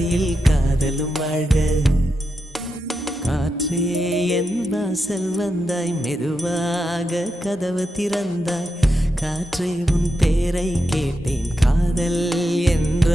வாழ்க்கையில் காதலும் வாழ்க. காற்றே என் வாசல் வந்தாய், மெதுவாக கதவு திறந்தாய். காற்றே உன் பேரை கேட்டேன், காதல் என்ற